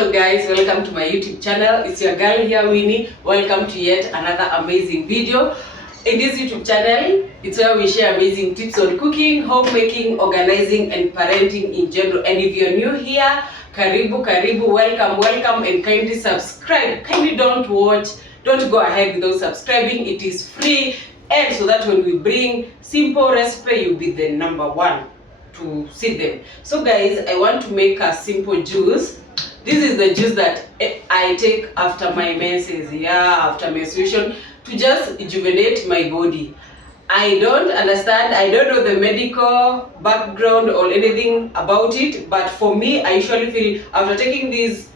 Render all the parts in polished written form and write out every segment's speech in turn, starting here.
Hello guys, welcome to my YouTube channel. It's your girl here, Winnie. Welcome to yet another amazing video. In this YouTube channel, it's where we share amazing tips on cooking, homemaking, organizing, and parenting in general. And if you're new here, karibu, welcome, and kindly subscribe. Kindly don't go ahead without subscribing. It is free, and so that when we bring simple recipe, you'll be the number one to see them. So guys, I want to make a simple juice. This is the juice that I take after my menses, after menstruation, to just rejuvenate my body. I don't understand, I don't know the medical background or anything about it, but for me, I usually feel after taking this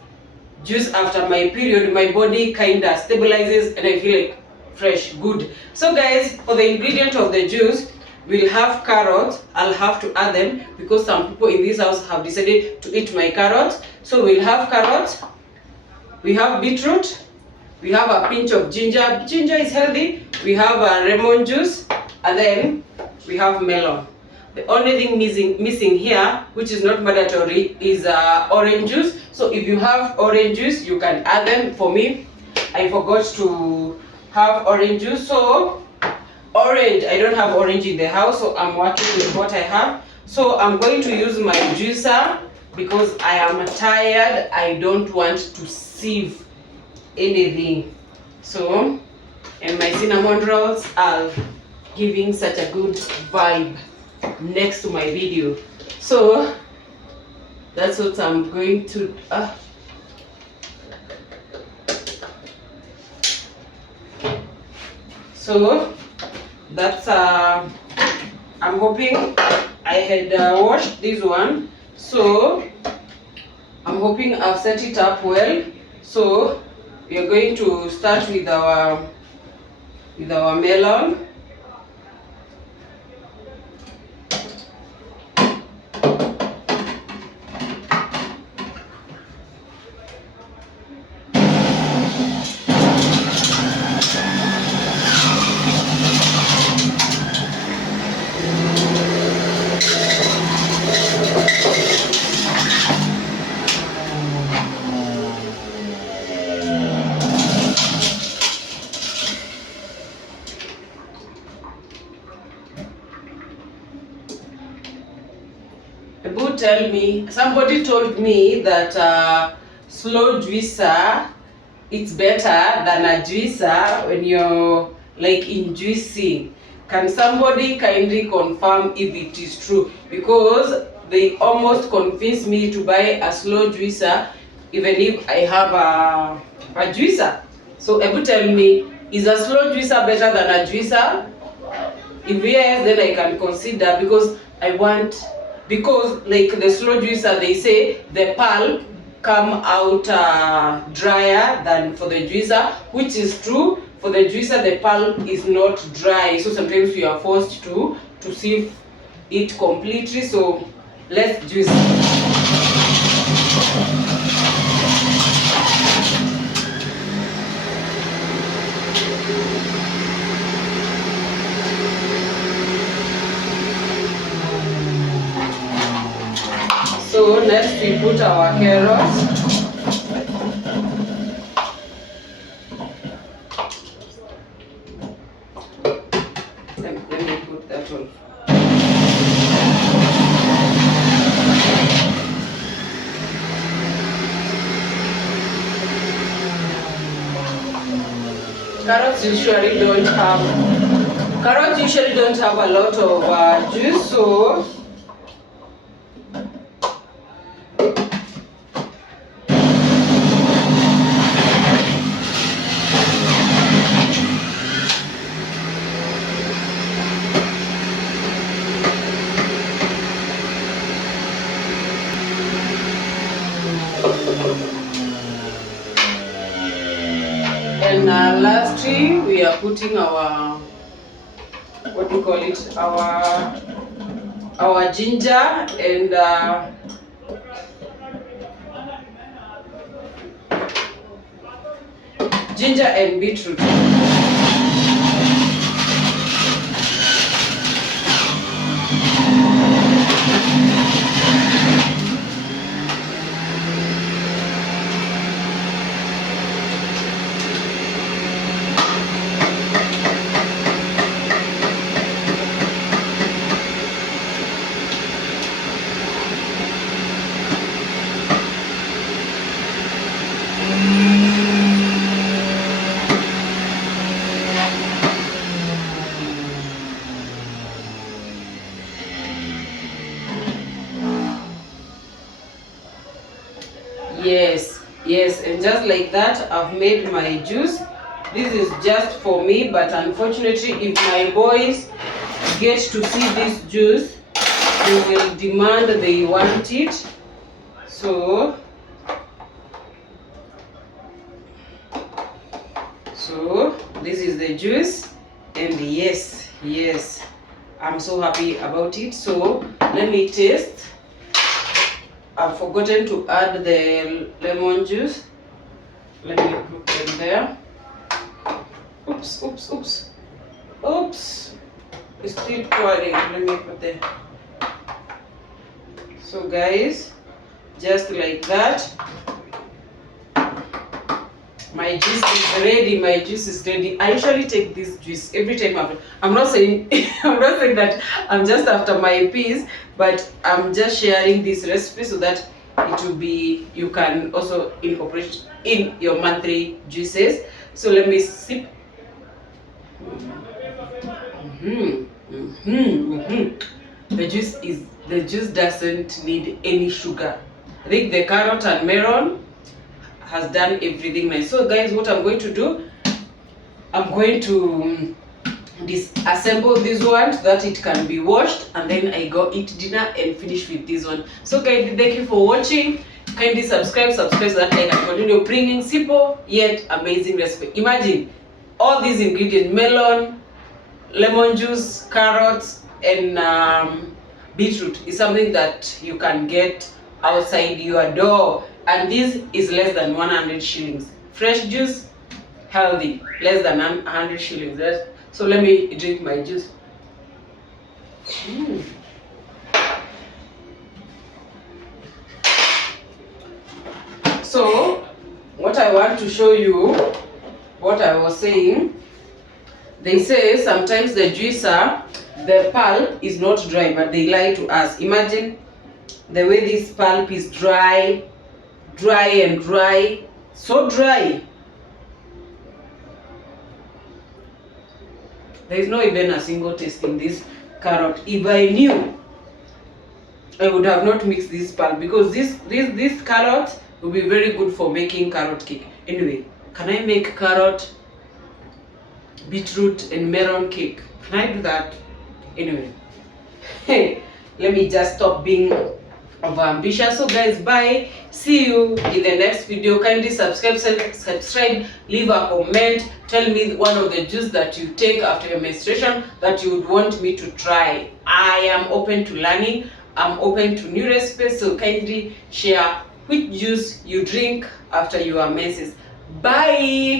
juice after my period, my body kinda stabilizes and I feel like fresh, good. So guys, for the ingredient of the juice, we'll have carrots. I'll have to add them because some people in this house have decided to eat my carrots. So we'll have carrots, we have beetroot, we have a pinch of ginger. Ginger is healthy. We have a lemon juice, and then we have melon. The only thing missing here, which is not mandatory, is orange juice. So if you have orange juice, you can add them. For me, I forgot to have orange juice. So orange, I don't have orange in the house, so I'm working with what I have. So I'm going to use my juicer because I am tired. I don't want to sieve anything. So, and my cinnamon rolls are giving such a good vibe next to my video. So that's what I'm going to so that's I'm hoping I had washed this one, so I'm hoping I've set it up well. So we are going to start with our melon. Somebody told me that slow juicer, it's better than a juicer when you're like in juicing. Can somebody kindly confirm if it is true? Because they almost convinced me to buy a slow juicer even if I have a juicer. So Ebu, tell me, is a slow juicer better than a juicer? If yes, then I can consider, because like the slow juicer, they say the pulp come out drier than for the juicer, which is true. For the juicer, the pulp is not dry, so sometimes you are forced to sieve it completely. So let's juice. So next we put our carrots. Let me put that one. Carrots usually don't have a lot of juice, so and lastly, we are putting our, what do you call it, our ginger and beetroot. Yes, and just like that, I've made my juice. This is just for me, but unfortunately, if my boys get to see this juice, they will demand they want it. So this is the juice, and yes, I'm so happy about it. So let me taste. I've forgotten to add the lemon juice. Let me put them there. Oops. It's still pouring. Let me put there. So guys, just like that, my juice is ready. I usually take this juice every time I'm not saying that I'm just after my peas, but I'm just sharing this recipe so that it will be, you can also incorporate in your monthly juices. So let me sip. The juice doesn't need any sugar. I think the carrot and melon has done everything nice. So guys, what I'm going to do, I'm going to disassemble this one so that it can be washed, and then I go eat dinner and finish with this one. So guys, thank you for watching. Kindly subscribe so that I can continue bringing simple yet amazing recipe. Imagine all these ingredients: melon, lemon juice, carrots, and beetroot is something that you can get outside your door, and this is less than 100 shillings. Fresh juice, healthy, less than 100 shillings. So let me drink my juice. So what I want to show you, what I was saying, they say sometimes the juicer, the pulp is not dry, but they lie to us. Imagine the way this pulp is dry, so dry. There is not even a single taste in this carrot. If I knew, I would have not mixed this pulp, because this carrot will be very good for making carrot cake. Anyway, can I make carrot, beetroot and melon cake? Can I do that? Anyway, hey, let me just stop being ambitious. So guys, bye, see you in the next video. Kindly subscribe, leave a comment, tell me one of the juice that you take after your menstruation that you would want me to try. I am open to learning, I'm open to new recipes, so kindly share which juice you drink after your menses. Bye.